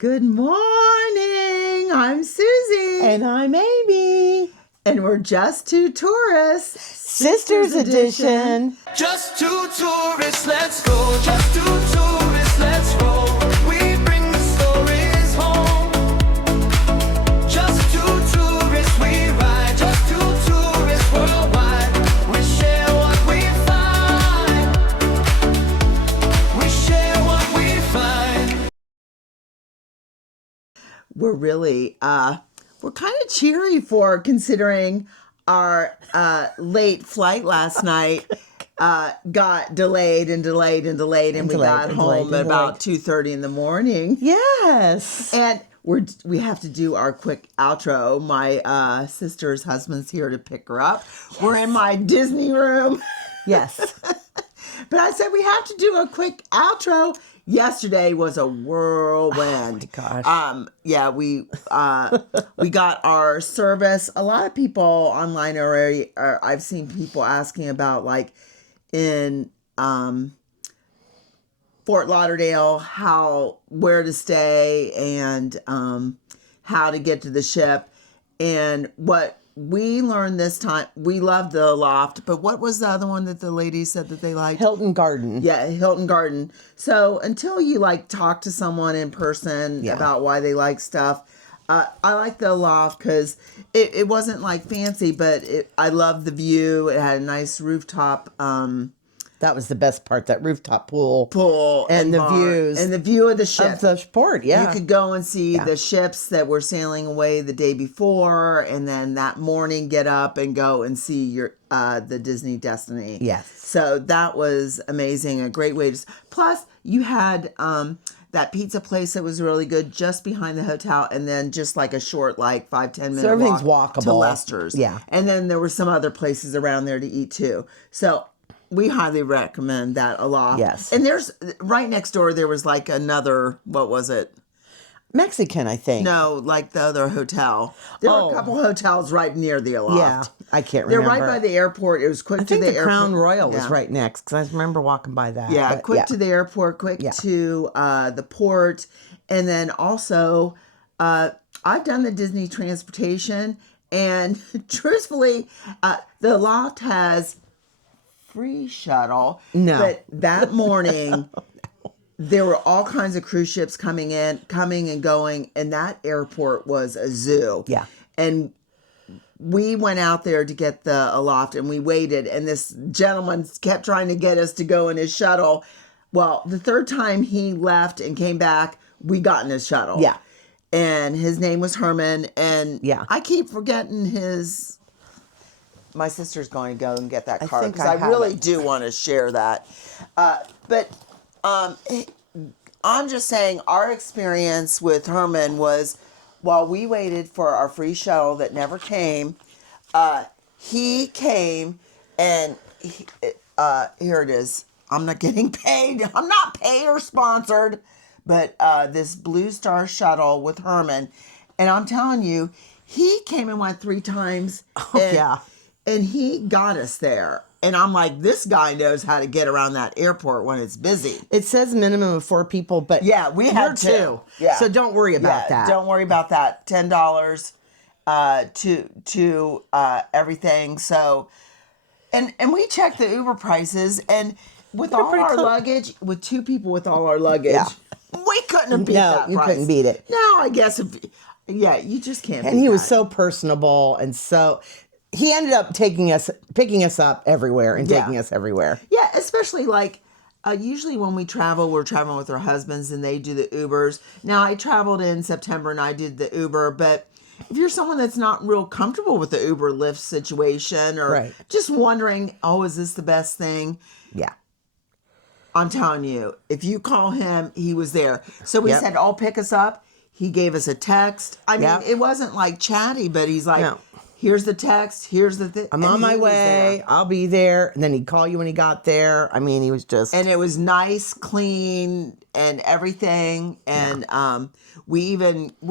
Good morning. I'm Susie. And I'm Amy. And we're just two tourists. Sisters Edition. Just two tourists, let's go. Just two tourists, let's roll. We bring the stories home. Just two tourists, we ride. Just two tourists worldwide. We share what we find. We share what we find. We're really, we're kind of cheery for considering our late flight last night got delayed and we got home at about 2:30 in the morning. Yes. And we have to do our quick outro. My sister's husband's here to pick her up. Yes. We're in my Disney room. Yes. But I said we have to do a quick outro. Yesterday was a whirlwind. Oh my gosh. Yeah, we got our service. A lot of people online already. I've seen people asking about, like, in Fort Lauderdale, where to stay and how to get to the ship. And what we learned this time, we loved the Loft, but what was the other one that the ladies said that they liked? Hilton Garden. Yeah, Hilton Garden. So until you talk to someone in person about why they like stuff, I like the Loft because it wasn't fancy, but I loved the view. It had a nice rooftop. That was the best part, that rooftop pool. And the bar, views. And the view of the ship. Of the port, yeah. You could go and see the ships that were sailing away the day before, and then that morning get up and go and see the Disney Destiny. Yes. So that was amazing, a great way to... Plus, you had that pizza place that was really good just behind the hotel, and then just a short 5-10 minute so everything's walk walkable to Lester's. Yeah. And then there were some other places around there to eat too. So we highly recommend that a lot. Yes. And there's right next door, there was another, what was it? Mexican, I think. No, the other hotel. There were a couple hotels right near the Aloft. Yeah, I can't They're remember. right by the airport. It was quick I to think the the airport. Crown Royal was right next, because I remember walking by that. Yeah, but, quick to the airport, quick to the port. And then also, I've done the Disney transportation, and truthfully, the Loft has free shuttle. No. But that morning, there were all kinds of cruise ships coming and going, and that airport was a zoo. Yeah. And we went out there to get the Aloft, and we waited, and this gentleman kept trying to get us to go in his shuttle. Well, the third time he left and came back, we got in his shuttle. Yeah. And his name was Herman, and I keep forgetting his... My sister's going to go and get that card, think because I really do want to share that. But I'm just saying, our experience with Herman was, while we waited for our free shuttle that never came, he came, and here it is. I'm not getting paid. I'm not paid or sponsored, but this Blue Star shuttle with Herman. And I'm telling you, he came and went 3 times. And he got us there. And I'm like, this guy knows how to get around that airport when it's busy. It says minimum of 4 people, but we had 2. Yeah. So don't worry about that. Don't worry about that. $10 to everything. So, and we checked the Uber prices, and with all our luggage, with 2 people with all our luggage, we couldn't have beat that price. No, you couldn't beat it. No, I guess you just can't. And he was so personable, and so he ended up picking us up everywhere and taking us everywhere. Yeah, especially usually when we travel, we're traveling with our husbands, and they do the Ubers. Now, I traveled in September and I did the Uber, but if you're someone that's not real comfortable with the Uber Lyft situation, or just wondering, is this the best thing? Yeah. I'm telling you, if you call him, he was there. So we said, pick us up. He gave us a text. I mean, it wasn't chatty, but he's here's the text, here's the thing. I'm on my way, I'll be there. And then he'd call you when he got there. I mean, he was just... And it was nice, clean, and everything. And we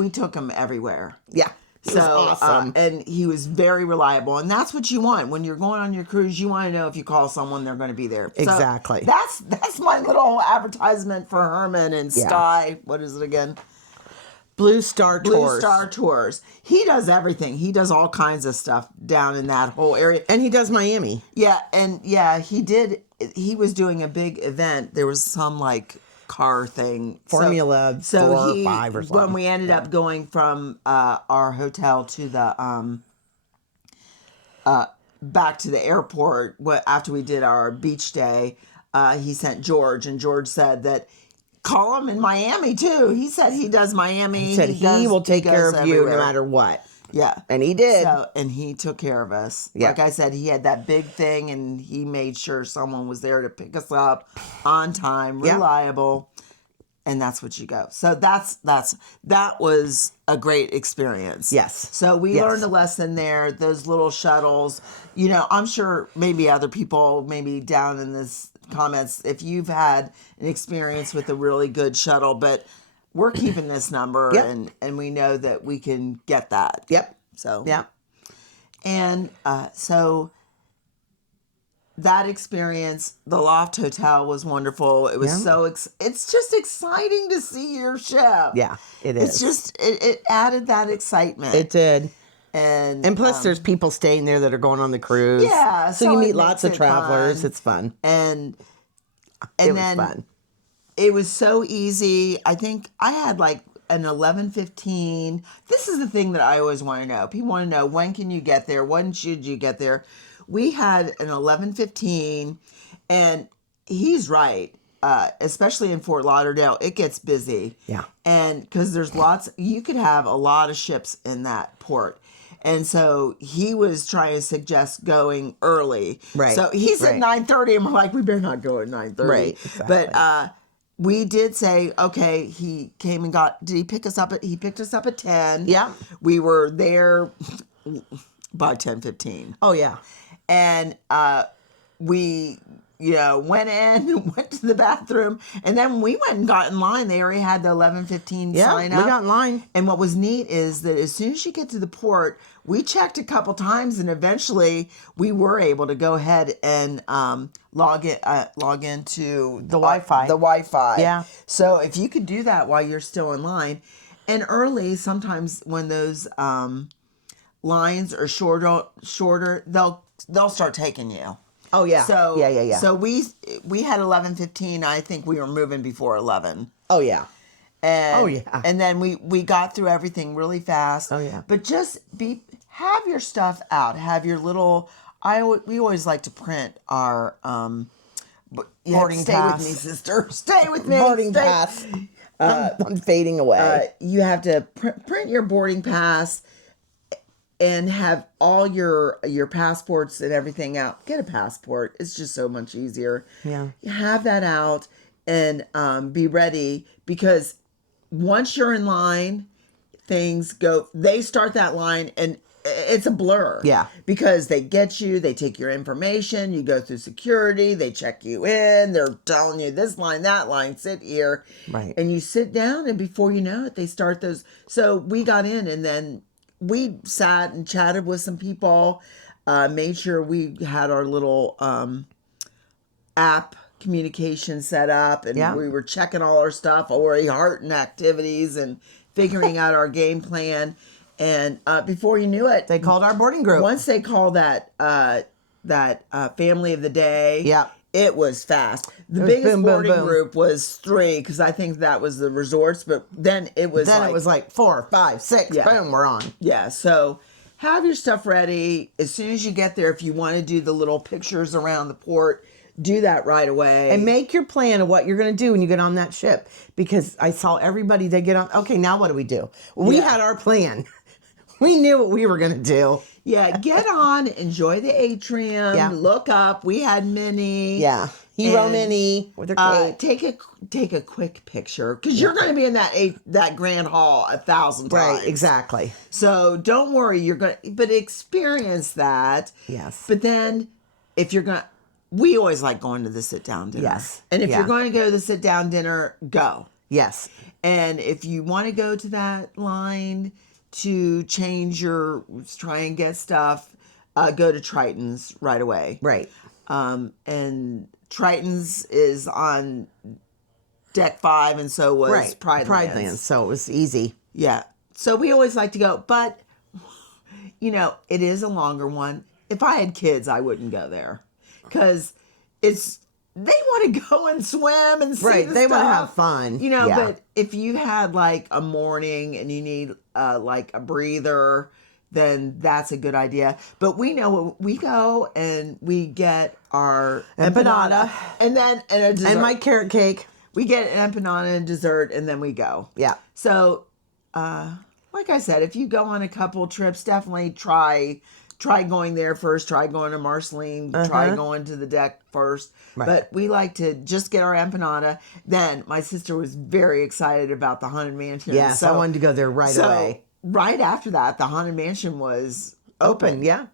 took him everywhere. Yeah. It was awesome. And he was very reliable. And that's what you want. When you're going on your cruise, you want to know if you call someone, they're going to be there. Exactly. So that's my little advertisement for Herman and Sky. What is it again? Blue Star Blue Tours. Star Tours. He does everything. He does all kinds of stuff down in that whole area. And he does Miami. Yeah, and he did. He was doing a big event. There was some like car thing, Formula 4 or 5 or something. When we ended up going from our hotel to the back to the airport, after we did our beach day, he sent George, and George said that call him in Miami too. He said he does Miami. He said he will take care of you no matter what. Yeah. And he did. And he took care of us. Yeah. Like I said, he had that big thing, and he made sure someone was there to pick us up on time, Yeah. reliable. And that's what you go. So that was a great experience. Yes. So we Yes. learned a lesson there. Those little shuttles, I'm sure maybe other people, maybe down in this comments, if you've had an experience with a really good shuttle, but we're keeping this number, Yep. and we know that we can get that. Yep. So Yeah. and so that experience, the Loft Hotel was wonderful. It was Yeah. it's just exciting to see your ship. Yeah, it is. It's just it added that excitement. It did. and plus, there's people staying there that are going on the cruise. Yeah, So, so you it meet lots of makes it travelers. fun. It's fun. and It was then fun. it was so easy. I think I had like an 11:15. This is the thing that I always want to know. People want to know, when can you get there? When should you get there? We had an 11:15, and he's right. Especially in Fort Lauderdale, it gets busy. Yeah. And because there's you could have a lot of ships in that port. And so he was trying to suggest going early. Right, So he said right. 9:30, and we're like, we better not go at 9:30. Right, exactly. But we did say, okay, he came and did he pick us up he picked us up at 10. Yeah. We were there by 10:15. Oh, yeah. And we went in, went to the bathroom, and then we went and got in line. They already had the 11:15 Yeah, sign we up. got in line. And what was neat is that as soon as you get to the port, we checked a couple times, and eventually we were able to go ahead and log into the Wi-Fi. The Wi-Fi. Yeah. So if you could do that while you're still in line, and early, sometimes when those lines are shorter, they'll start taking you. Oh, yeah. So Yeah. So we had 11:15. I think we were moving before 11. Oh, yeah. And, Oh, yeah. And then we got through everything really fast. Oh, yeah. But just have your stuff out. Have your little. We always like to print our Boarding stay pass. with me, sister. Stay with me. Boarding Stay- pass. I'm fading away. You have to print your boarding pass and have all your passports and everything out. Get a passport. It's just so much easier. Yeah. Have that out and be ready, because once you're in line, they start that line and it's a blur. Yeah. Because they get you, they take your information, you go through security, they check you in, they're telling you this line, that line, sit here. Right. And you sit down, and before you know it, they start those. So we got in, and then we sat and chatted with some people, made sure we had our little app communication set up, and Yeah. we were checking all our stuff, already heart and activities, and figuring out our game plan. And before you knew it, They called our boarding group. once they called that family of the day, Yeah. it was fast. The was biggest boom, boom, boarding boom. group was 3, because I think that was the resorts. But then it was Then it was like 4, 5, 6. Yeah. Boom, we're on. yeah. So have your stuff ready as soon as you get there. If you want to do the little pictures around the port, do that right away. And make your plan of what you're going to do when you get on that ship. Because I saw everybody, they get on. Okay, now what do we do? We Yeah. had our plan. We knew what we were going to do. yeah, get on, enjoy the atrium, Yeah. look up. We had Minnie. Yeah. Hero And, Minnie with her cape. take a quick picture, because you're going to be in that grand hall 1,000 times. Right, exactly. So don't worry, you're going to, but experience that. Yes. But then if you're going to, we always like going to the sit down dinner. Yes. And if Yeah. you're going to go to the sit down dinner, go. Yes. And if you want to go to that line to try and get stuff, go to Triton's right away. Right. And Triton's is on deck 5, and so was Right. Pride Lands. So it was easy. Yeah. So we always like to go, but it is a longer one. If I had kids, I wouldn't go there because they want to go and swim and see Right, the they wanna stuff. have fun. Yeah. Yeah. But if you had like a morning and you need like a breather, then that's a good idea. But we know we go and we get our Empanada. and then a dessert. And my carrot cake. We get an empanada and dessert, and then we go. Yeah. So, like I said, if you go on a couple trips, definitely try going there first. Try going to Marceline. Try going to the deck first. Right. But we like to just get our empanada. Then my sister was very excited about the Haunted Mansion. Yes, I wanted to go there right away. Right after that, the Haunted Mansion was open. Yeah.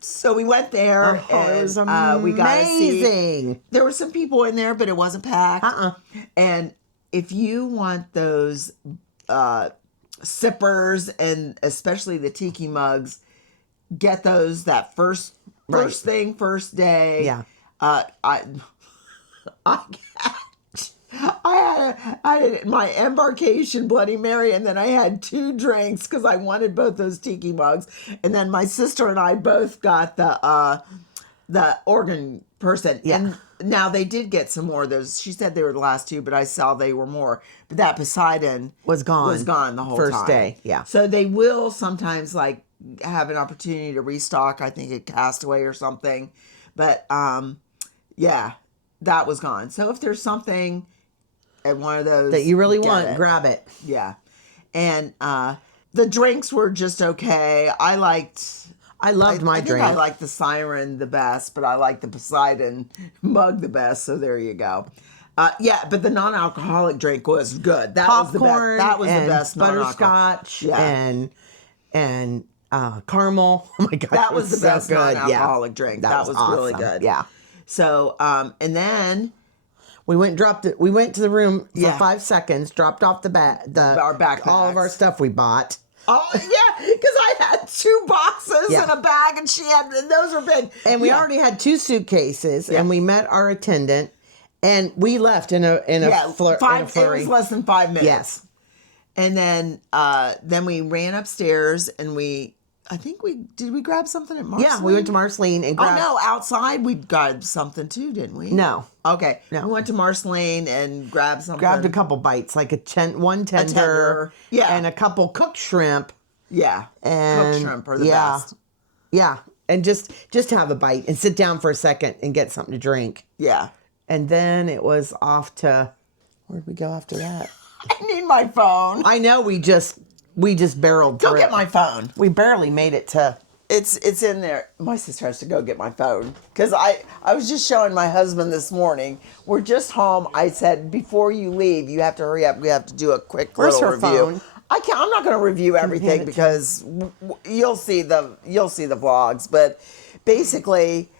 So we went there, It and was we got to see. amazing. There were some people in there, but it wasn't packed. And if you want those sippers and especially the tiki mugs, get those that first thing, first day. Yeah. I had my embarkation Bloody Mary, and then I had 2 drinks because I wanted both those tiki mugs. And then my sister and I both got the organ person. Yeah. And now they did get some more of those. She said they were the last 2, but I saw they were more. But that Poseidon Was gone the whole first time. day, yeah. So they will sometimes like have an opportunity to restock. I think at Castaway or something. But yeah, that was gone. So if there's something at one of those That you really get want, it. grab it. Yeah. And the drinks were just okay. I loved my I think drink. I liked the Siren the best, but I liked the Poseidon mug the best. So there you go. Yeah, but the non-alcoholic drink was good. That was the best. Popcorn. That was and the best non-alcoholic. butterscotch. Yeah. And caramel. Oh my gosh, That it was the so best good. non-alcoholic drink. That was really awesome. good. Yeah. So, and then We went and dropped it. We went to the room for Yeah. 5 seconds, dropped off our backpacks. all of our stuff we bought. oh yeah, because I had 2 boxes Yeah. and a bag, and and those were big. And we Yeah. already had 2 suitcases, Yeah. and we met our attendant, and we left in a Yeah, flurry. it was less than 5 minutes. Yes. And then we ran upstairs, and I think did we grab something at Marceline? Yeah, we went to Marceline and Oh grabbed. no, outside we grabbed something too, didn't we? No. Okay. No. We went to Marceline and grabbed something. Grabbed a couple bites, like one tender, tender. Yeah. and a couple cooked shrimp. Yeah. And cooked shrimp are the yeah, best. Yeah, and just have a bite and sit down for a second and get something to drink. Yeah. And then it was off to, where'd we go after that? I need my phone. I know we just barreled Go through get it. my phone. We barely made it to. It's in there. My sister has to go get my phone because I was just showing my husband this morning. We're just home. I said before you leave, you have to hurry up. We have to do a quick Where's little her review. phone? I'm not going to review everything it to because you'll see the vlogs. But basically,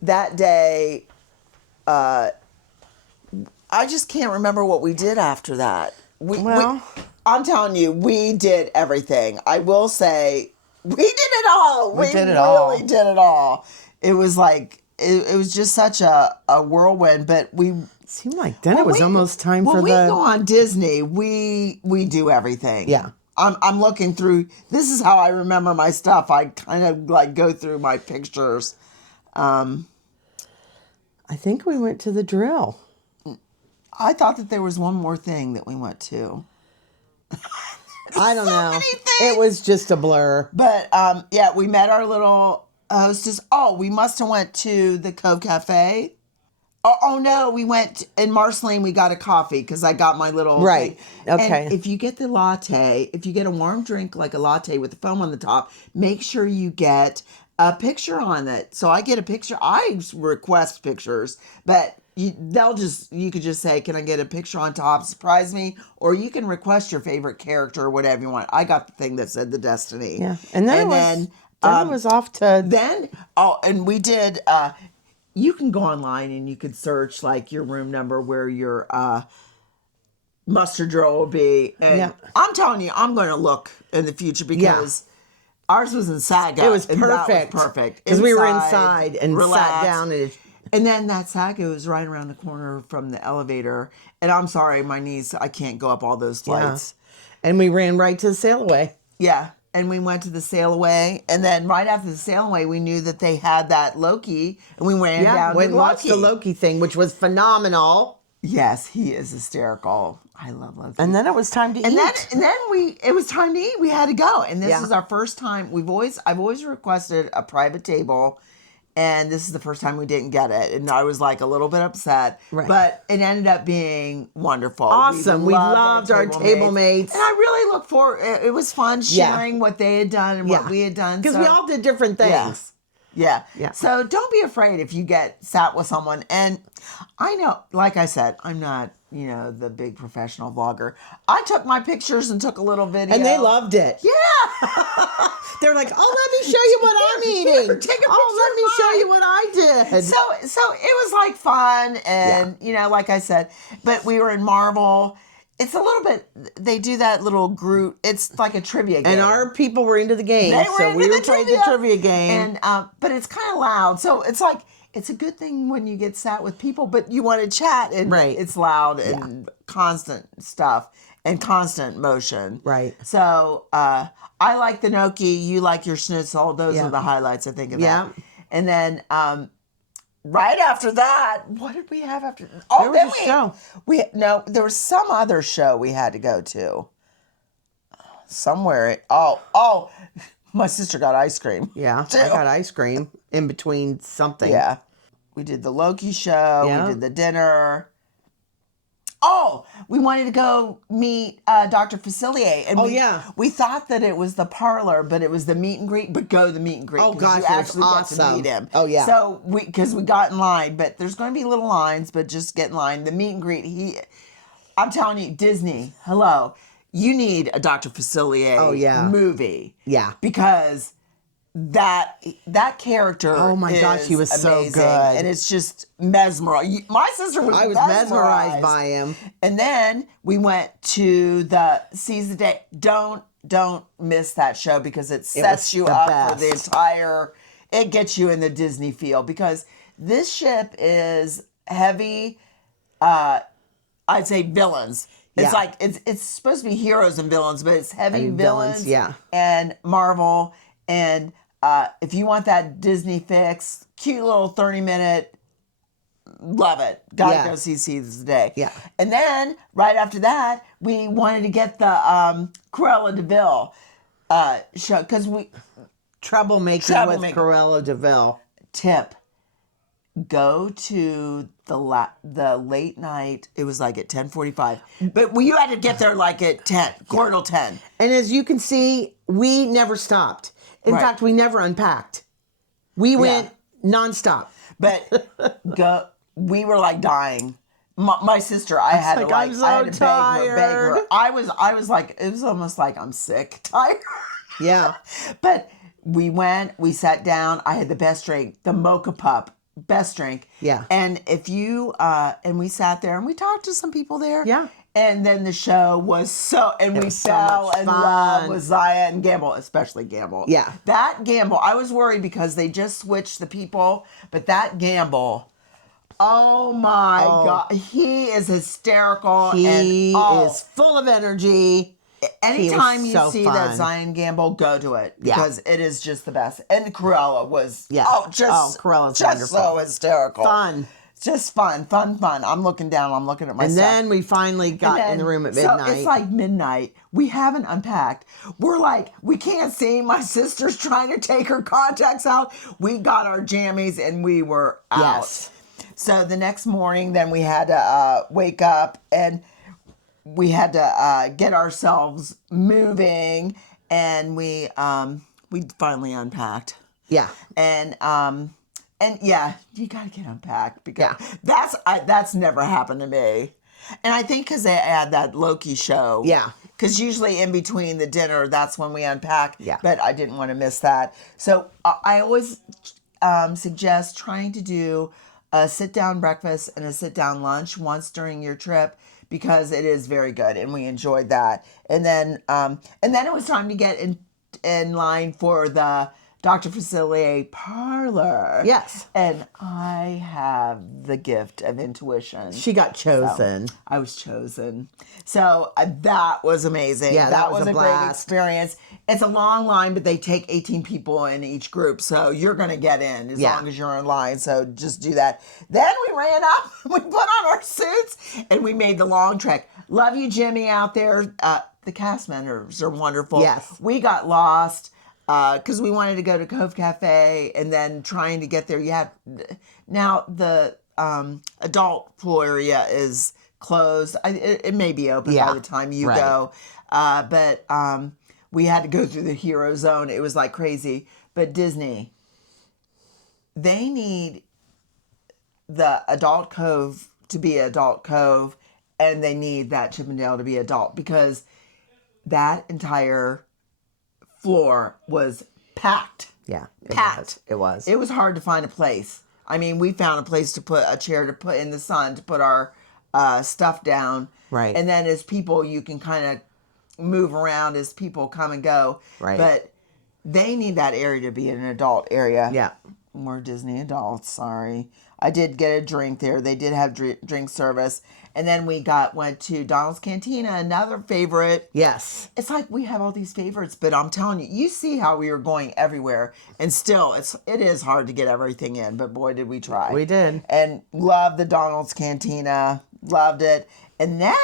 that day, I just can't remember what we did after that. I'm telling you, we did everything. I will say, we did it all. We did it all. really did it all. It was like it was just such a whirlwind. But we Seemed like then it was almost time for when we the. go on Disney, we do everything. Yeah. I'm looking through. This is how I remember my stuff. I kind of like go through my pictures. I think we went to the drill. I thought that there was one more thing that we went to. I don't know. many things. It was just a blur. But yeah, we met our little hostess. Oh, we must have went to the Cove Cafe. Oh no, we went in Marceline. We got a coffee because I got my little Right. thing. Okay. And if you get the latte, if you get a warm drink like a latte with the foam on the top, make sure you get a picture on it. So I get a picture. I request pictures, but you could just say, "Can I get a picture on top? Surprise me," or you can request your favorite character or whatever you want. I got the thing that said the Destiny. Yeah. And then it was off to. And we did. You can go online and you could search like your room number where your muster drill will be. And Yeah. I'm telling you, I'm going to look in the future because ours was in Saga. It was and that perfect. perfect. Because we were inside and sat relaxed. down and. And then that Saga was right around the corner from the elevator. And I'm sorry, my knees, I can't go up all those flights. And we ran right to the sail away. Yeah. And we went to the sail away. And then right after the sail away, we knew that they had that Loki. And we ran down went to and watched the Loki thing, which was phenomenal. Yes, he is hysterical. I love Loki. And then it was time to eat. And then it was time to eat. We had to go. And this Yeah. is our first time. I've always requested a private table. And this is the first time we didn't get it. And I was like a little bit upset. Right. But it ended up being wonderful. Awesome. We loved our table mates. And I really look forward. It was fun Yeah. sharing what they had done and what we had done. Because So- we all did different things. Yeah. Yeah. So don't be afraid if you get sat with someone. And I know, like I said, I'm not, the big professional vlogger. I took my pictures and took a little video. And they loved it. Yeah. They're like, oh, let me show you what I'm eating. Here, take a Oh, let me picture of show mine. you what I did. So it was like fun. And, like I said, but we were in Marvel. It's a little bit, they do that little group. It's like a trivia game. And our people were into the game. They were So into we the were playing the trivia game. And but it's kind of loud, so it's like it's a good thing when you get sat with people, but you want to chat and Right. it's loud and constant stuff and constant motion. Right. So I like the gnocchi. You like your schnitzel. Those Yeah. are the highlights I think of Yeah. that. And then right after that, what did we have after? Oh, There was then a show. there was some other show we had to go to. Somewhere. My sister got ice cream. Yeah, too. I got ice cream in between something. Yeah. We did the Loki show. Yeah. We did the dinner. Oh, we wanted to go meet Dr. Facilier. And we thought that it was the parlor, but it was the meet and greet. But go to the meet and greet. Oh, 'cause gosh, you it was actually get to awesome. meet him. Oh, yeah. So because we got in line, but there's going to be little lines, but just get in line. The meet and greet. I'm telling you, Disney. Hello, you need a Dr. Facilier. Movie. Yeah. Because that character. Oh my gosh, he was so amazing, good. and it's just mesmerizing. My sister was. I was mesmerized by him. And then we went to the Seize the Day. Don't miss that show because it sets was you the up for the best. entire. It gets you in the Disney feel because this ship is heavy. I'd say villains. It's Yeah. like it's supposed to be heroes and villains, but it's heavy Heavy villains. villains, yeah. And Marvel. And if you want that Disney fix, cute little 30-minute, love it. Gotta Yeah. go see Seize the Day. Yeah. And then right after that, we wanted to get the Cruella de Vil show because Troublemaking with Cruella de Vil. tip. Go to the late night. It was like at 10:45, but you had to get there like at 10, quarter till 10. And as you can see, we never stopped. In Right. fact, we never unpacked. We went nonstop. But we were like dying. My sister, I had to like, like, I'm so I had to beg her. tired. I was like, it was almost like I'm sick, tired. Yeah. But we sat down. I had the best drink, the Mocha Pup, best drink. Yeah. And if you, and we sat there and we talked to some people there. Yeah. And then the show was we was so fell much in fun. love with Zaya and Gamble, especially Gamble. Yeah. That Gamble, I was worried because they just switched the people, but that Gamble, oh my God, he is hysterical. He and, is full of energy. anytime you so see fun. that Zion Gamble, go to it Yeah. because it is just the best. And Cruella was Cruella's just wonderful. so hysterical. Fun. Just fun. I'm looking down. I'm looking at myself. And then we finally got in the room at midnight. So it's like midnight. We haven't unpacked. We're like, we can't see. My sister's trying to take her contacts out. We got our jammies and we were out. Yes. So the next morning, then we had to wake up and we had to get ourselves moving, and we finally unpacked. Yeah. And yeah, you gotta get unpacked because Yeah. that's never happened to me. And I think because they had that Loki show. Yeah. Because usually in between the dinner, that's when we unpack. Yeah. But I didn't want to miss that. So I always suggest trying to do a sit-down breakfast and a sit-down lunch once during your trip because it is very good and we enjoyed that. And then it was time to get in line for the Dr. Facilier Parlor. Yes. And I have the gift of intuition. She got chosen. I was chosen. So that was amazing. Yeah, that was a great blast. experience. It's a long line, but they take 18 people in each group. So you're going to get in as Yeah. long as you're in line. So just do that. Then we ran up, we put on our suits, and we made the long trek. Love you, Jimmy, out there. The cast members are wonderful. Yes. We got lost because we wanted to go to Cove Cafe, and then trying to get there, you had now the adult pool area is closed. It may be open Yeah, by the time you right. go, but we had to go through the hero zone. It was like crazy. But Disney, they need the adult cove to be adult cove, and they need that Chippendale to be adult, because that entire floor was packed. Yeah. Packed. It was. It was hard to find a place. I mean, we found a place to put a chair to put in the sun to put our stuff down. Right. And then as people, you can kind of move around as people come and go. Right. But they need that area to be an adult area. Yeah. We're Disney adults. Sorry. I did get a drink there. They did have drink service. And then we went to Donald's Cantina, another favorite. Yes. It's like we have all these favorites, but I'm telling you, you see how we were going everywhere, and still it is hard to get everything in, but boy, did we try. We did. And loved the Donald's Cantina, loved it. And then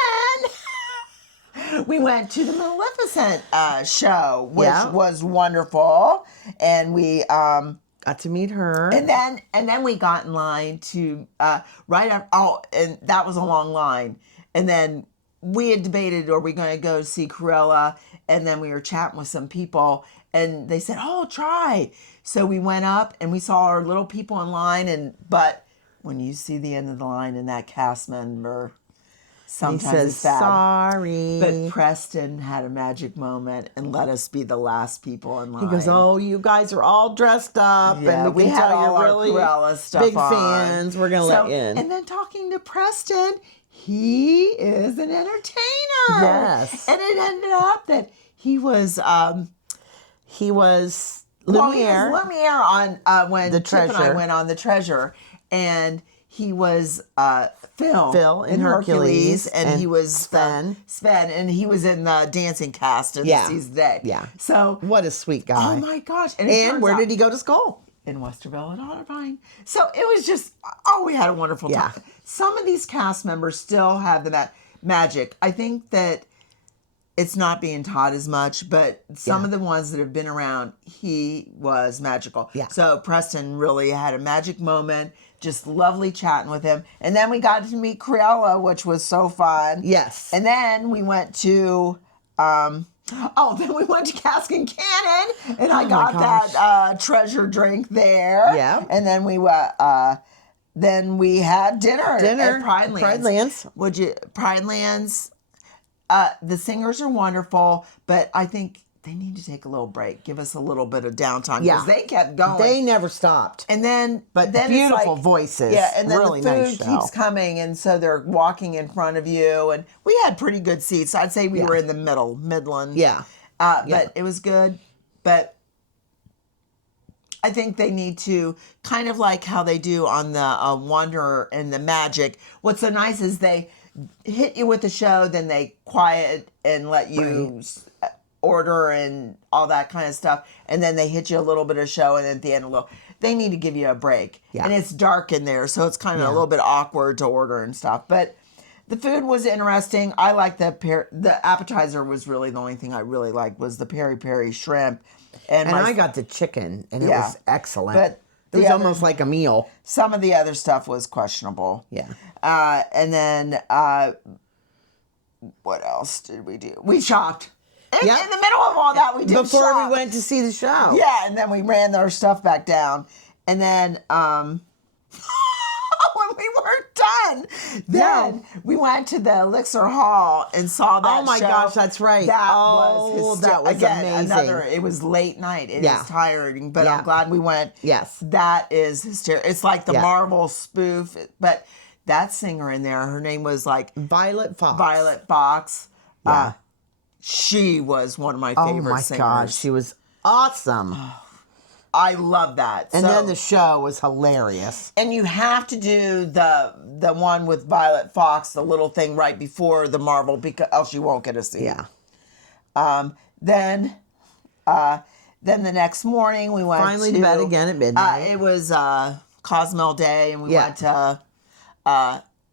we went to the Maleficent show, which Yeah. was wonderful. And we Got to meet her. and then we got in line to right after. Oh, and that was a long line. And then we had debated, are we going to go see Cruella? And then we were chatting with some people, and they said, "Oh, try." So we went up and we saw our little people in line. But when you see the end of the line and that cast member, he sometimes says, it's sad. sorry. But Preston had a magic moment and let us be the last people in line. He goes, oh, you guys are all dressed up. Yeah, and we we can had tell all you're our really Cruella stuff big on. fans. We're going to let you in. And then talking to Preston, he is an entertainer. Yes. And it ended up that he was he was Well, he Lumiere. was Lumiere on when The Chip and I Treasure. went on the Treasure, and he was Phil in Hercules, and he and was Sven. Sven, and he was in the dancing cast in Yeah. the season day. Yeah. So, What a sweet guy. oh my gosh! And, And where did he go to school? In Westerville and Otterbein. So it was just, we had a wonderful Yeah. time. Some of these cast members still have the magic. I think that it's not being taught as much, but some of the ones that have been around, he was magical. Yeah. So Preston really had a magic moment. Just lovely chatting with him. And then we got to meet Cruella, which was so fun. Yes. And then we went to, then we went to Cask and Cannon, and I Oh my got gosh. that treasure drink there. Yeah. And then we had dinner Dinner at Pride Lands. Pride Lands. Pride Lands. The singers are wonderful, but I think they need to take a little break. Give us a little bit of downtime. Yeah. Because they kept going. They never stopped. And then, But then beautiful it's like, voices. Yeah, and then Really the food nice show. keeps coming, and so they're walking in front of you. And we had pretty good seats. I'd say we Yeah. were in the middle, Midland. Yeah. But it was good. But I think they need to, kind of like how they do on the Wanderer and the Magic. What's so nice is they hit you with the show, then they quiet and let you order and all that kind of stuff, and then they hit you a little bit of show, and then at the end a little. They need to give you a break, Yeah. and it's dark in there, so it's kind of a Yeah. little bit awkward to order and stuff. But the food was interesting. I like the appetizer was really the only thing I really liked was the peri peri shrimp, And I got the chicken, and it Yeah. was excellent. But it was the other- almost like a meal. some of the other stuff was questionable. Yeah. And then what else did we do? We shopped. In Yep. the middle of all that, we did Before shop. we went to see the show. Yeah, and then we ran our stuff back down. And then when we weren't done, then we went to the Elixir Hall and saw that Oh my show. gosh, that's right. That Oh, was that was amazing. It was late night. It is Yeah. tiring, but Yeah. I'm glad we went. Yes. That is hysterical. It's like the Yeah. Marvel spoof, but that singer in there, her name was like Violet Fox. Violet Fox. Yeah. She was one of my Oh favorite my singers. gosh, she was awesome. I love that. And So- then the show was hilarious. and you have to do the one with Violet Fox, the little thing right before the Marvel, because else you won't get a seat. Yeah. Then the next morning we went Finally to bed again at midnight. It was Cozumel Day, and we Yeah. went to.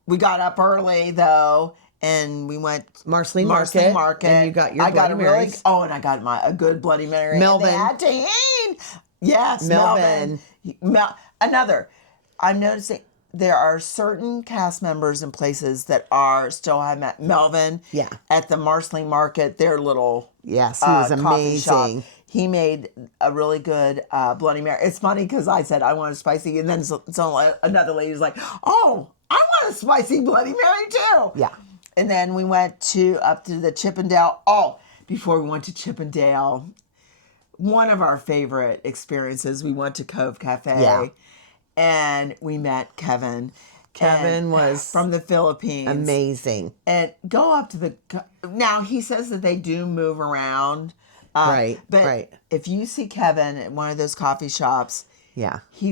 We got up early though, and we went Marceline Marceline Market, and you got your I got Bloody a really Marys. and I got a good Bloody Mary. Melvin. And they had tahini. Yes, Melvin. Another. I'm noticing there are certain cast members and places that are still have met Melvin. Yeah. At the Marceline Market, their little Yes, he was coffee shop. amazing. He made a really good Bloody Mary. It's funny because I said I want a spicy, and then another lady was like, "Oh, I want a spicy Bloody Mary too." Yeah. And then we went up to the Chippendale. Oh, before we went to Chippendale, one of our favorite experiences, we went to Cove Cafe. Yeah. And we met Kevin. Kevin And was from the Philippines. Amazing. And go up to now he says that they do move around. Right, But right. if you see Kevin at one of those coffee shops, Yeah. he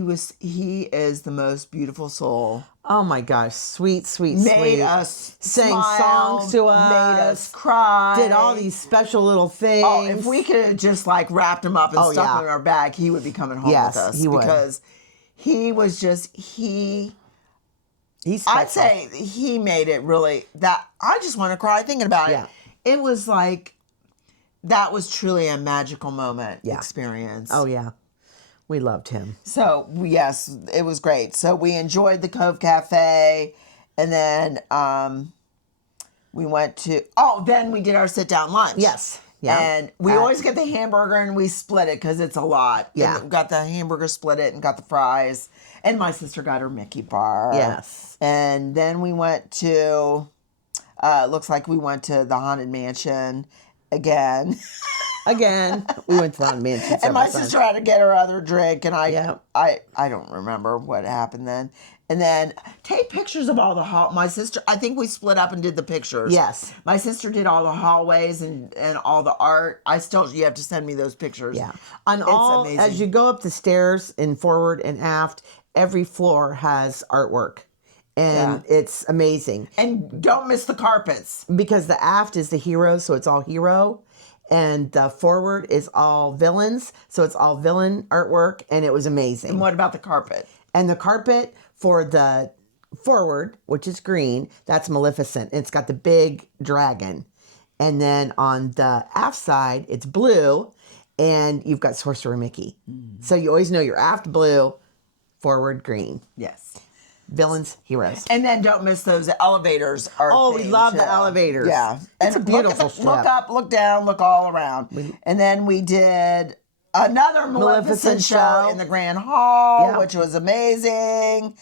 is the most beautiful soul. Oh my gosh, sweet, sweet, Made sweet. us Sang smile, songs to us. made us cry, Did all these special little things. Oh, if we could have just like wrapped him up and Oh, stuck yeah. him in our bag, he would be coming home Yes, with us he would. because he was just He's I'd special. say he made it really that I just want to cry thinking about it. Yeah. It was like that was truly a magical moment Yeah. experience. Oh yeah, we loved him. So yes, it was great. So we enjoyed the Cove Cafe, and then we went to then we did our sit down lunch. Yes. Yeah. And we always get the hamburger and we split it because it's a lot. Yeah. And we got the hamburger, split it, and got the fries. And my sister got her Mickey bar. Yes. And then we went to, looks like we went to the Haunted Mansion again. Again, we went to the Haunted Mansion. And my several times. sister had to get her other drink. And Yeah. I don't remember what happened then. And then take pictures of all the my sister, I think we split up and did the pictures. Yes. My sister did all the hallways and all the art. You have to send me those pictures. Yeah. On It's all, amazing. as you go up the stairs in forward and aft, every floor has artwork. And it's amazing. And don't miss the carpets. Because the aft is the heroes, so it's all hero. And the forward is all villains, so it's all villain artwork. And it was amazing. And what about the carpet? And the carpet for the forward, which is green, that's Maleficent. It's got the big dragon. And then on the aft side, it's blue, and you've got Sorcerer Mickey. So you always know your aft blue, forward green. Yes. Villains, heroes. And then don't miss those elevators. Oh, we love the elevators. Yeah. It's a beautiful look strip. up, look down, look all around. And then we did another Maleficent Maleficent show show. in the Grand Hall, Yeah. which was amazing.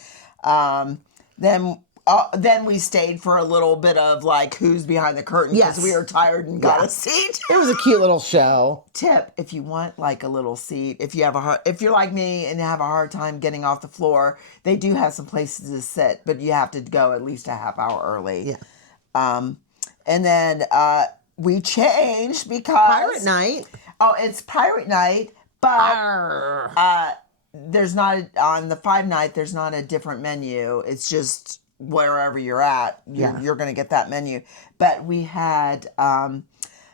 Then we stayed for a little bit of like who's behind the curtain because Yes. we were tired and got Yeah. a seat. It was a cute little show. Tip: if you want like a little seat, if you're like me and have a hard time getting off the floor, they do have some places to sit, but you have to go at least a half hour early. Yeah. And then we changed because Pirate Night. Oh, it's Pirate Night, but there's not on the 5 night. There's not a different menu. It's just wherever you're at, you're going to get that menu. But we had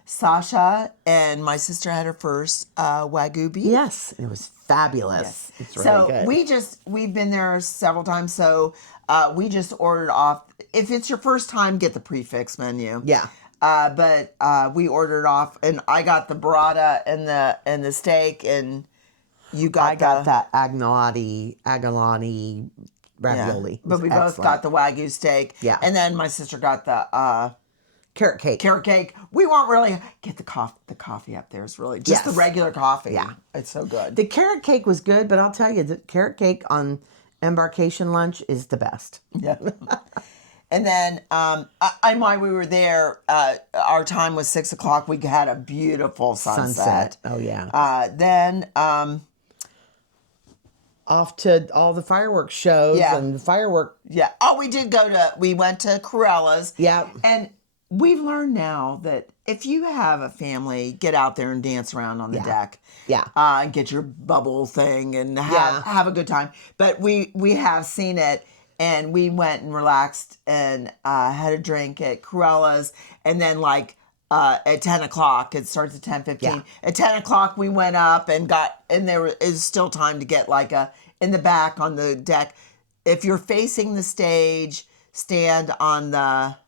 Sasha and my sister had her first Wagyu beef. Yes, it was fabulous. It's really So good. we've been there several times. So we just ordered off. If it's your first time, get the prefix menu. Yeah. But we ordered off, and I got the burrata and the steak, and you got I got that agnolotti ravioli. Yeah. It But was we both excellent. got the Wagyu steak. Yeah. And then my sister got the carrot cake. carrot cake. We weren't really get the coffee. The coffee up there is really just the Yes. regular coffee. Yeah. It's so good. The carrot cake was good, but I'll tell you, the carrot cake on embarkation lunch is the best. Yeah. And then, while we were there, our time was 6 o'clock. We had a beautiful sunset. Oh, yeah. Then, Off to all the fireworks shows Yeah. and the firework. yeah. Oh, we went to Corella's. Yeah. And we've learned now that if you have a family, get out there and dance around on the deck. Yeah. And get your bubble thing and Yeah. have a good time. But we have seen it, and we went and relaxed and had a drink at Cruella's, and then at 10 o'clock, it starts at 10:15. Yeah. At 10 o'clock, we went up and there is still time to get in the back on the deck. If you're facing the stage,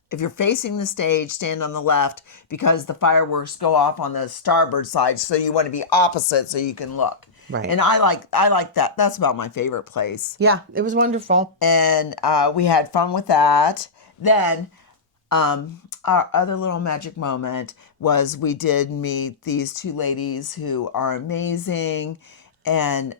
if you're facing the stage, stand on the left, because the fireworks go off on the starboard side. So you want to be opposite so you can look. Right. And I like that. That's about my favorite place. Yeah, it was wonderful. And we had fun with that. Then our other little magic moment was we did meet these two ladies who are amazing. And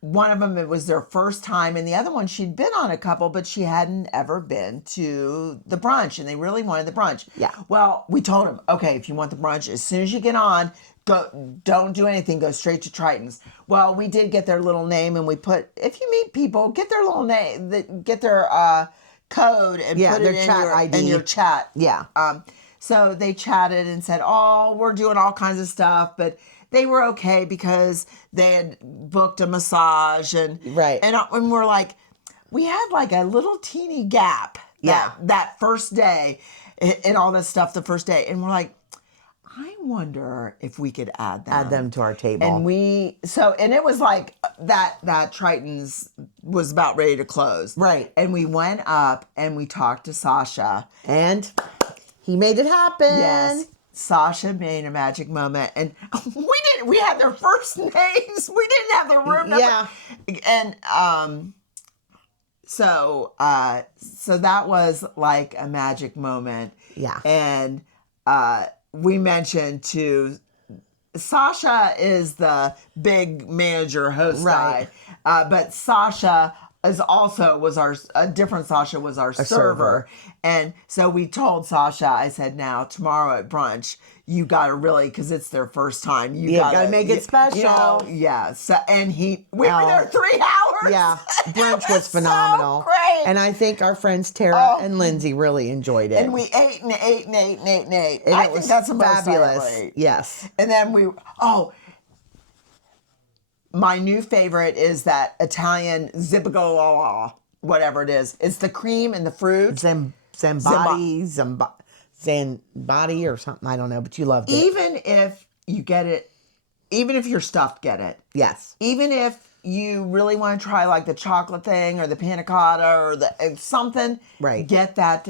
one of them, it was their first time, and the other one, she'd been on a couple, but she hadn't ever been to the brunch, and they really wanted the brunch. Yeah. Well, we told them, okay, if you want the brunch, as soon as you get on, don't do anything, go straight to Triton's. Well, we did get their little name, and we put, if you meet people, get their little name, get their code and put their it chat ID. in your chat. Yeah. So they chatted and said, oh, we're doing all kinds of stuff, but they were okay because they had booked a massage and Right. And we're like, we had like a little teeny gap that first day and all this stuff the first day, and we're like, I wonder if we could add them to our table. And it was like that Triton's was about ready to close. Right. And we went up and we talked to Sasha. And he made it happen. Yes. Sasha made a magic moment, and we had their first names. We didn't have their room number. Yeah. And so that was like a magic moment. Yeah. And we mentioned to Sasha is the big manager host Right. guy, but Sasha a different Sasha was our server. server. And so we told Sasha, I said, now tomorrow at brunch, you got to really, because it's their first time. You gotta make it special. Yeah. So, and we were there 3 hours. Yeah, brunch was So phenomenal. great. And I think our friends Tara and Lindsay really enjoyed it. And we ate and ate and ate and ate and ate. And I it think was that's the most I fabulous. ever ate. Yes. And then my new favorite is that Italian zibigolo, whatever it is. It's the cream and the fruit. Zambati or something. I don't know, but you loved it. Even if you get it, even if you're stuffed, get it. Yes. Even if you really want to try like the chocolate thing or the panna cotta or something, Right. Get that.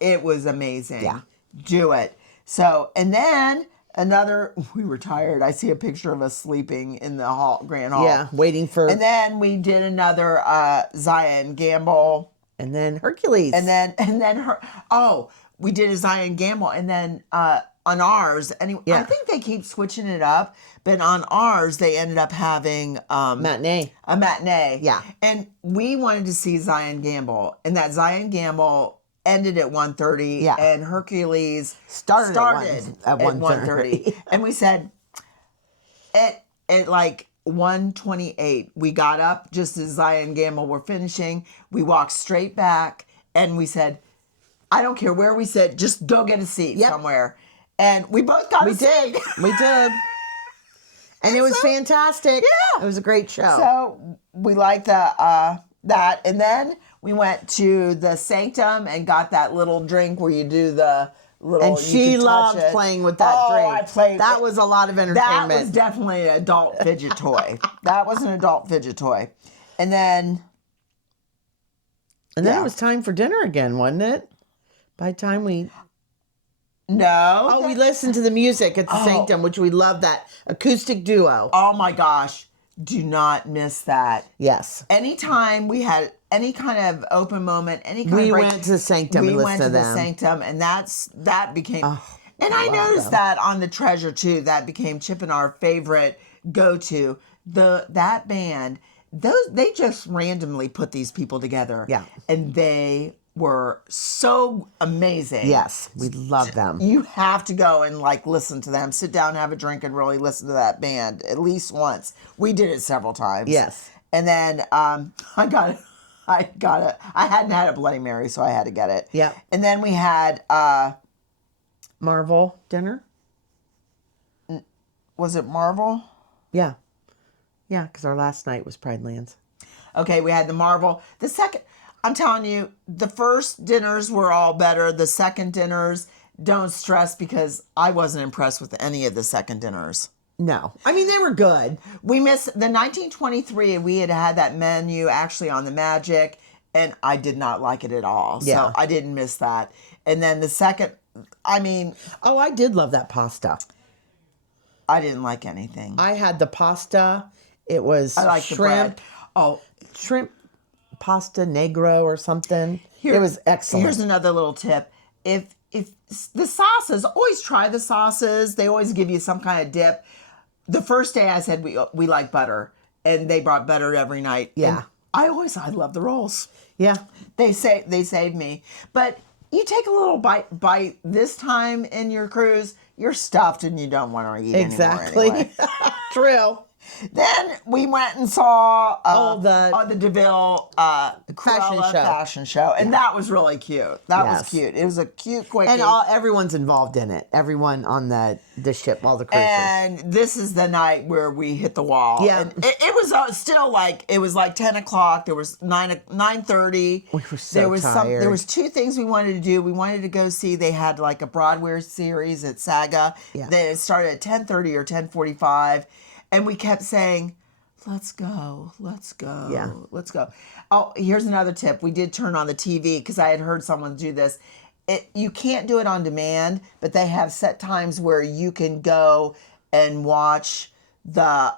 It was amazing. Yeah. Do it. So, and then we were tired. I see a picture of us sleeping in the grand hall. Yeah, waiting for... And then we did another Zion Gamble. And then Hercules. And then we did a Zion Gamble, and then on ours, anyway, Yeah. I think they keep switching it up, but on ours they ended up having matinee. a matinee. Yeah. And we wanted to see Zion Gamble, and that Zion Gamble ended at 1:30. Yeah. And Hercules Started at at 1:30. And we said at like 1:28, we got up just as Zion Gamble were finishing. We walked straight back, and we said, I don't care where we sit, just go get a seat somewhere. And we both got a seat. We did. And it was fantastic. Yeah. It was a great show. So we liked that. And then we went to the Sanctum and got that little drink where you do the little. And she loved playing with that drink. I played. That was a lot of That entertainment. was definitely an adult fidget toy. That was an adult fidget toy. And then it was time for dinner again, wasn't it? By the time we listened to the music at the Sanctum, which we love, that acoustic duo. Oh my gosh. Do not miss that. Yes. Anytime we had any kind of open moment, any kind We of break, went to the Sanctum and listened to them. the Sanctum, and that became. And I love noticed them. that on the Treasure too. That became Chip and our favorite go-to. That band, they just randomly put these people together. Yeah. And they were so amazing. Yes, we love them. You have to go and listen to them. Sit down, have a drink, and really listen to that band at least once. We did it several times. Yes. And then I got I got it. I hadn't had a Bloody Mary, so I had to get it. Yeah. And then we had, Marvel dinner. was it Marvel? Yeah. Yeah, because our last night was Pride Lands. Okay, we had the Marvel. The second, I'm telling you, the first dinners were all better. The second dinners, don't stress because I wasn't impressed with any of the second dinners. No. I mean, they were good. We missed the 1923. We had had that menu actually on the Magic, and I did not like it at all. Yeah. So I didn't miss that. And then the second, I mean, Oh, I did love that pasta. I didn't like anything. I had the pasta. It was I like the shrimp, bread. Oh, shrimp pasta negro or something. It was excellent. Here's another little tip. If the sauces, always try the sauces. They always give you some kind of dip. The first day I said we like butter, and they brought butter every night. Yeah. And I love the rolls. Yeah. They saved me. But you take a little bite this time in your cruise, you're stuffed and you don't want to eat Exactly. anymore anyway. True. Then we went and saw the DeVille Cruella show. fashion show, and that was really cute. That was Yes. cute. It was a cute, quick. And everyone's involved in it. Everyone on the ship, all the cruisers. And this is the night where we hit the wall. Yeah. And it was still like, it was like 10 o'clock. There was 9:30. We were so there was tired. There was two things we wanted to do. We wanted to go see, they had like a Broadway series at Saga. Yeah. They started at 10:30 or 10:45. And we kept saying, let's go, let's go, Yeah. let's go. Oh, here's another tip. We did turn on the TV because I had heard someone do this. You can't do it on demand, but they have set times where you can go and watch the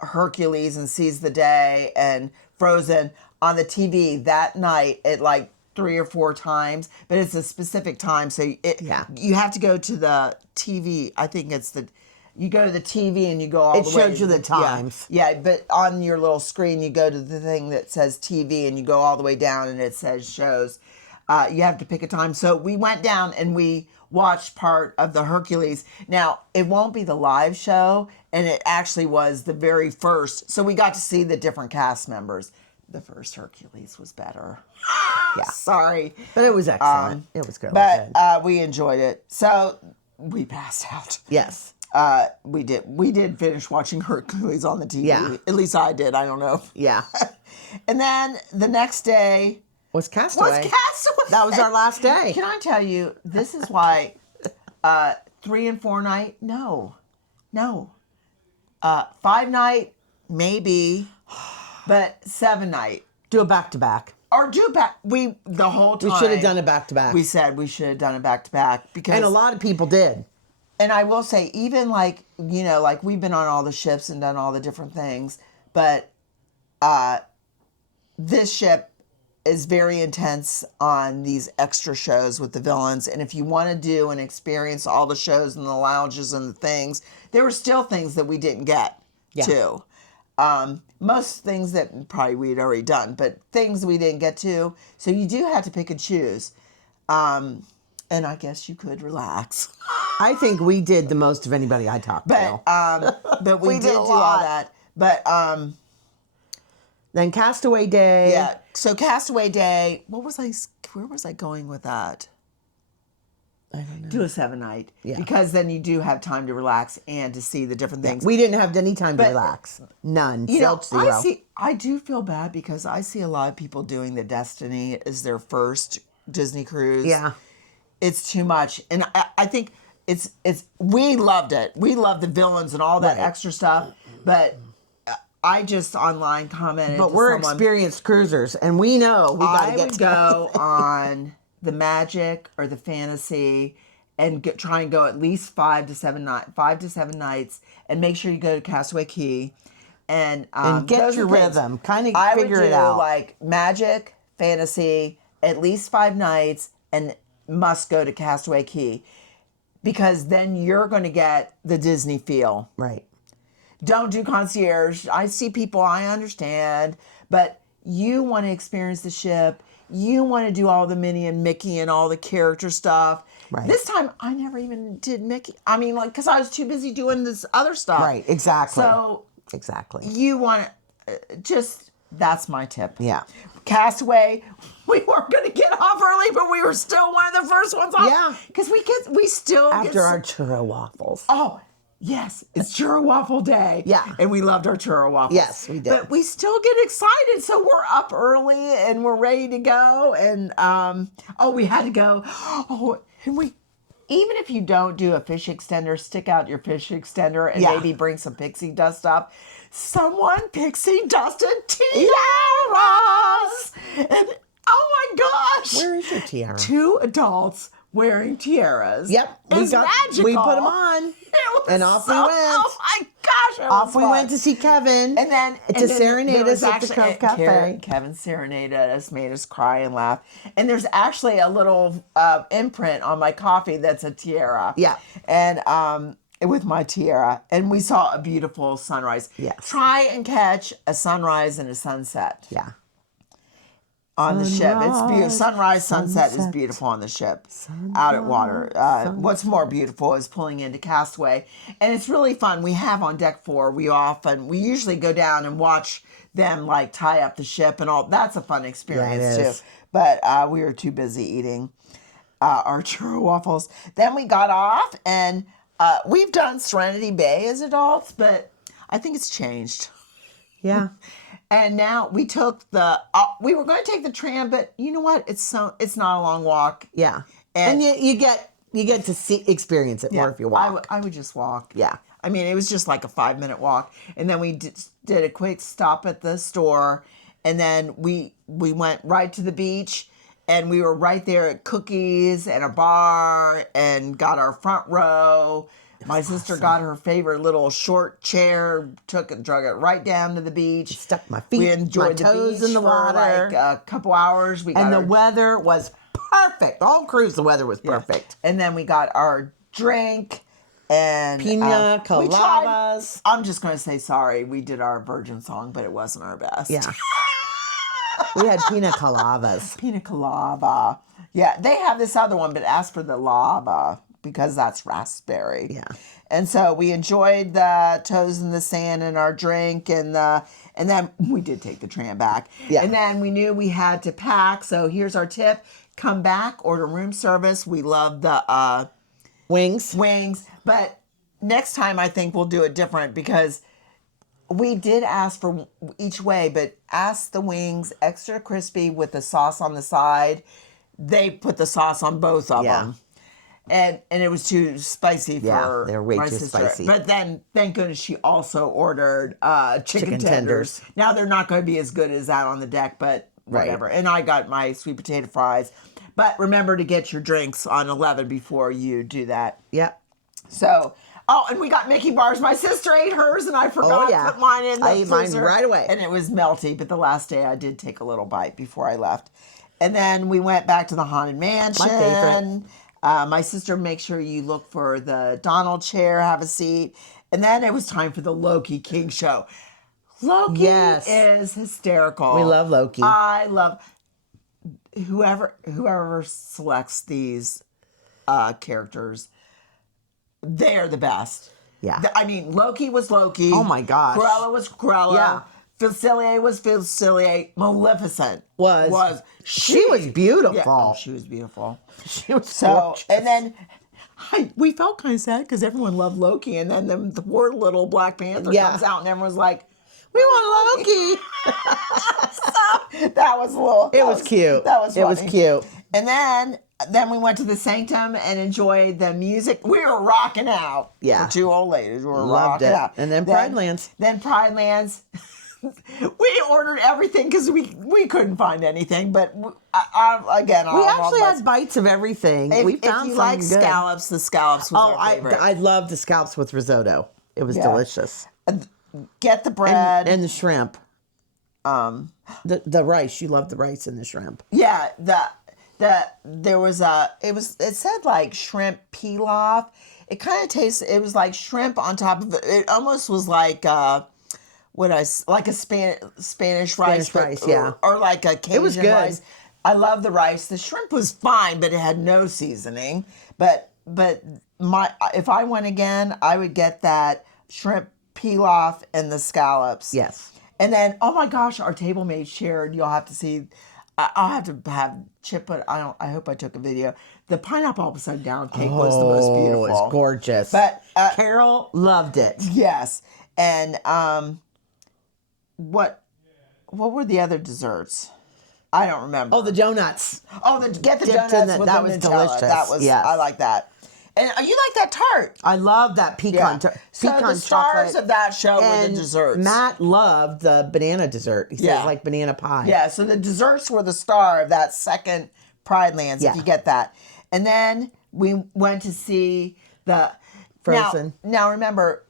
Hercules and Seize the Day and Frozen on the TV that night at like 3 or 4 times, but it's a specific time. So you have to go to the TV. I think it's you go to the TV and you go all It the way. shows you the times. Yeah, but on your little screen, you go to the thing that says TV and you go all the way down and it says shows. You have to pick a time. So we went down and we watched part of the Hercules. Now, it won't be the live show, and it actually was the very first. So we got to see the different cast members. The first Hercules was better. Yeah. Sorry. But it was excellent. It was good. But we enjoyed it. So we passed out. Yes. We did finish watching Hercules on the TV. Yeah. At least I did. I don't know. Yeah. And then the next day Was Castaway. was Castaway. That was our last day. Can I tell you, this is why 3 and 4 night, no. 5 night, maybe, but 7 night. Do a back-to-back. Or do back, the whole time. We should have done a back-to-back. We said we should have done a back-to-back because. And a lot of people did. And I will say, even like, like we've been on all the ships and done all the different things, but this ship is very intense on these extra shows with the villains. And if you want to do and experience all the shows and the lounges and the things, there were still things that we didn't get to. Most things that probably we'd already done, but things we didn't get to. So you do have to pick and choose. And I guess you could relax. I think we did the most of anybody I talked to. But we, We did did a do all lot. that. But Then Castaway Day. yeah, so Castaway Day. Where was I going with that? I don't know. Do a 7 night. Yeah. Because then you do have time to relax and to see the different things. We didn't have any time to But- relax. None. You know, Zero. I do feel bad because I see a lot of people doing the Destiny as their first Disney cruise. Yeah. It's too much. And I think we loved it. We loved the villains and all that Right. extra stuff. But I just online commented But to we're someone, experienced cruisers, and we know we got I to get would go on the Magic or the Fantasy and try and go at least 5 to 7 nights, and make sure you go to Castaway Key and get those your are things. rhythm. Kind of I figure would it do out. like Magic, Fantasy, at least 5 nights, and must go to Castaway Key because then you're going to get the Disney feel. Right. Don't do concierge. I see people, I understand, but you want to experience the ship. You want to do all the Minnie and Mickey and all the character stuff. Right. This time, I never even did Mickey. I mean, like, because I was too busy doing this other stuff. Right. Exactly. So exactly. you want to just That's my tip. Yeah. Castaway, we weren't going to get off early, but we were still one of the first ones off. Yeah. Because we still After get our churro waffles. Oh, yes. It's churro waffle day. Yeah. And we loved our churro waffles. Yes, we did. But we still get excited. So we're up early and we're ready to go. And, we had to go. Oh, and even if you don't do a fish extender, stick out your fish extender and Yeah. maybe bring some pixie dust up. Someone pixie dusted tiaras. And, oh my gosh. Where is your tiara? 2 adults wearing tiaras. Yep. It was magical. We put them on. It was And off we so- went. Oh my gosh! It Off was we fun. went to see Kevin. and then serenade there was us at the Cove Cafe. Kevin serenaded us, made us cry and laugh. And there's actually a little imprint on my coffee that's a tiara. Yeah. And with my tiara, and we saw a beautiful sunrise. Yes. Try and catch a sunrise and a sunset Yeah. on the ship. It's beautiful. Sunrise, sunset is sunset. beautiful on the ship, out at water. What's more beautiful is pulling into Castaway, and it's really fun. We have on deck 4. We usually go down and watch them like tie up the ship and all. That's a fun experience is. too. But we were too busy eating our churro waffles. Then we got off, and we've done Serenity Bay as adults, but I think it's changed. Yeah. And now we took we were going to take the tram, but you know what? It's not a long walk. Yeah. And- And, you get to experience it more if you walk. I would just walk. Yeah. I mean, it was just like a 5-minute walk. And then we did a quick stop at the store. And then we went right to the beach. And we were right there at Cookies and a bar and got our front row. My sister got her favorite little short chair, drug it right down to the beach. Stuck my feet, We enjoyed my toes the beach in the for water. like a couple hours. We got And the our- weather was perfect. The whole cruise, the weather was perfect. And then we got our drink and Pina we tried- coladas. I'm just going to say sorry. We did our Virgin song, but it wasn't our best. Yeah. We had pina coladas. Pina colada. Yeah, they have this other one, but ask for the lava because that's raspberry. Yeah. And so we enjoyed the toes in the sand and our drink, and then we did take the tram back. Yeah. And then we knew we had to pack. So here's our tip: come back, order room service. We love the Wings. wings, but next time I think we'll do it different because we did ask for each way, but ask the wings extra crispy with the sauce on the side. They put the sauce on both of Yeah. them. And it was too spicy Yeah, for they were way my too sister. spicy. But then, thank goodness, she also ordered chicken Chicken tenders. tenders. Now they're not going to be as good as that on the deck, but Right. whatever. And I got my sweet potato fries. But remember to get your drinks on 11 before you do that. Yep. So, and we got Mickey bars. My sister ate hers, and I forgot yeah. to put mine in the I ate mine freezer. right away. And it was melty, but the last day I did take a little bite before I left. And then we went back to the Haunted Mansion. My favorite. My sister, make sure you look for the Donald chair, have a seat. And then it was time for the Loki King show. Loki Yes. is hysterical. We love Loki. I love whoever selects these characters. They're the best. Yeah. I mean, Loki was Loki. Oh my gosh. Cruella was Cruella. Yeah. Facilier was Facilier. Maleficent Was. She was beautiful. Yeah. Oh, she was beautiful. She was So, gorgeous. and then we felt kind of sad because everyone loved Loki, and then the poor little Black Panther Yeah. comes out, and everyone's like, we want Loki. that was a little. It was cute. That was funny. It was cute. And then we went to the Sanctum and enjoyed the music. We were rocking out. Yeah. For 2 old ladies. We were Loved rocking it. out. And then Pride Lands. Then Pride Lands. We ordered everything because we couldn't find anything. But again, We actually had bites of everything. If, we if found you something like good. scallops, the scallops was our favorite. I love the scallops with risotto. It was Yeah. delicious. Get the bread. And the shrimp. The rice. You love the rice and the shrimp. Yeah, there was it said like shrimp pilaf. It kind of tasted. It was like shrimp on top of it. It almost was like like a Spanish rice, rice, yeah. or like a Cajun was good. rice. I love the rice. The shrimp was fine, but it had no seasoning. But if I went again, I would get that shrimp pilaf and the scallops. Yes. And then, oh my gosh, our table mate shared. You'll have to see. I'll have to have Chip put. I hope I took a video. The pineapple upside down cake was the most beautiful. It's gorgeous. But Carol loved it. yes, and what were the other desserts? I don't remember. Oh, the donuts. Oh, get the Dipped donuts in the- with that the was Nutella. delicious. That was Yes. I like that. And you like that tart? I love that pecan, So pecan the stars chocolate. of that show were And the desserts. Matt loved the banana dessert. He says Yeah. like banana pie. Yeah, so the desserts were the star of that second Pride Lands, Yeah. if you get that. And then we went to see the Frozen. Now remember,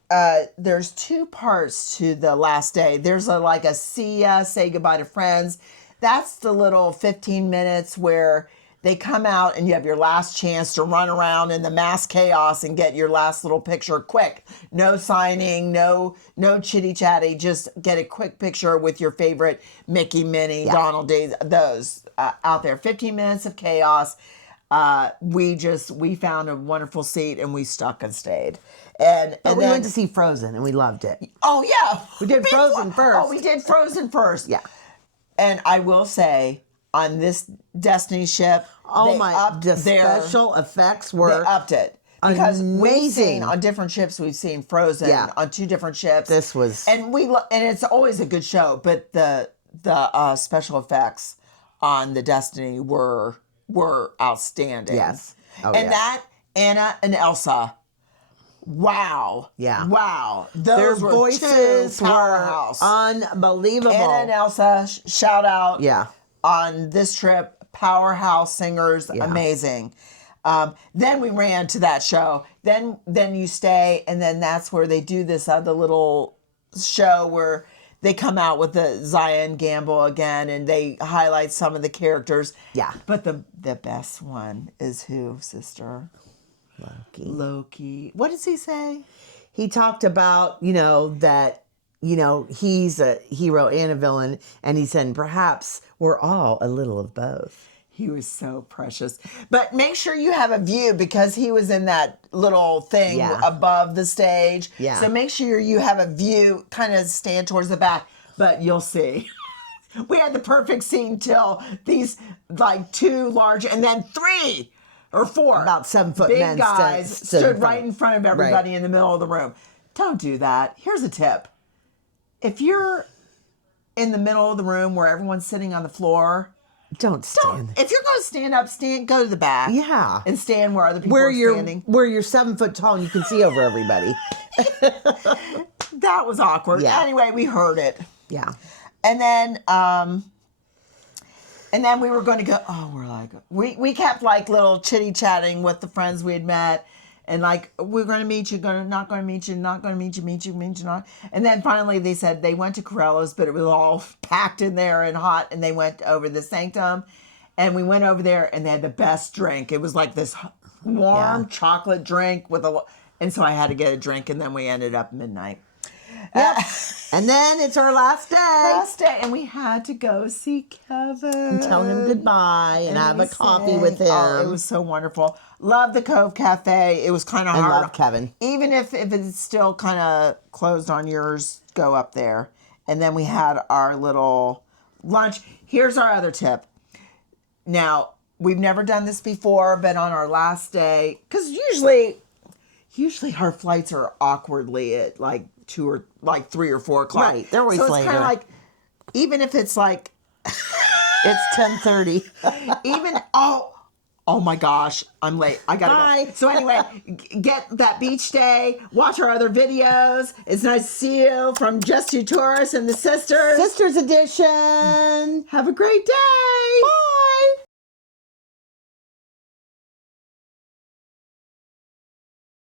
there's two parts to the last day. There's like a see ya, say goodbye to friends. That's the little 15 minutes where they come out and you have your last chance to run around in the mass chaos and get your last little picture quick. No signing, no chitty chatty. Just get a quick picture with your favorite Mickey, Minnie, Donald, those out there. 15 minutes of chaos. We found a wonderful seat and we stuck and stayed. And But and we then, went to see Frozen and we loved it. oh yeah, We did Frozen first. Oh, we did Frozen first. Yeah. And I will say, on this Destiny ship, Oh they my! upped The their- special effects they were upped it because we've amazing. seen on different ships. We've seen Frozen Yeah. on two different ships. This was- and and it's always a good show. But the special effects on the Destiny were outstanding. Yes. Oh, and yeah. that Anna and Elsa. Wow. Yeah. Wow. Their Those were voices two were powerhouse. unbelievable. Anna and Elsa, shout out. Yeah. On this trip, powerhouse singers, amazing. Then we ran to that show. Then you stay, and then that's where they do this other little show where they come out with the Zion Gamble again, and they highlight some of the characters. Yeah. But the best one is who, sister? Loki. What does he say? He talked about, that, he's a hero and a villain. And he said, perhaps we're all a little of both. He was so precious. But make sure you have a view because he was in that little thing above the stage. Yeah. So make sure you have a view, kind of stand towards the back, but you'll see. We had the perfect scene till these like two large and then 3 or 4 About 7 foot big men guys stood in stood front. right in front of everybody in the middle of the room. Don't do that. Here's a tip. If you're in the middle of the room where everyone's sitting on the floor, Don't stand. if you're going to go to the back. Yeah. And stand where other people Where are you're standing. 7 foot tall and you can see over everybody. That was awkward. Yeah. Anyway, we heard it. Yeah. And then we were going to go, we're like, we kept like little chitty chatting with the friends we had met. And like, we're going to meet you, not going to meet you, not going to meet you, not. And then finally they said they went to Corello's, but it was all packed in there and hot. And they went over the Sanctum. And we went over there and they had the best drink. It was like this warm chocolate drink and so I had to get a drink and then we ended up midnight. Yep. And then it's our last day. Last day, and we had to go see Kevin. Tell him goodbye and have we a coffee sang. with him. Oh, it was so wonderful. Love the Cove Cafe. It was kind of I hard. love Kevin. Even if it's still kind of closed on yours, go up there. And then we had our little lunch. Here's our other tip. Now, we've never done this before, but on our last day, because usually our flights are awkwardly at like 3 or 4 o'clock. Right, they're always so it's later. kind of like, even if it's like, It's 10:30. oh my gosh, I'm late. I gotta Bye. go. So anyway, get that beach day. Watch our other videos. It's nice to see you from Just Two Tourists and the Sisters. Sisters Edition. Have a great day. Bye.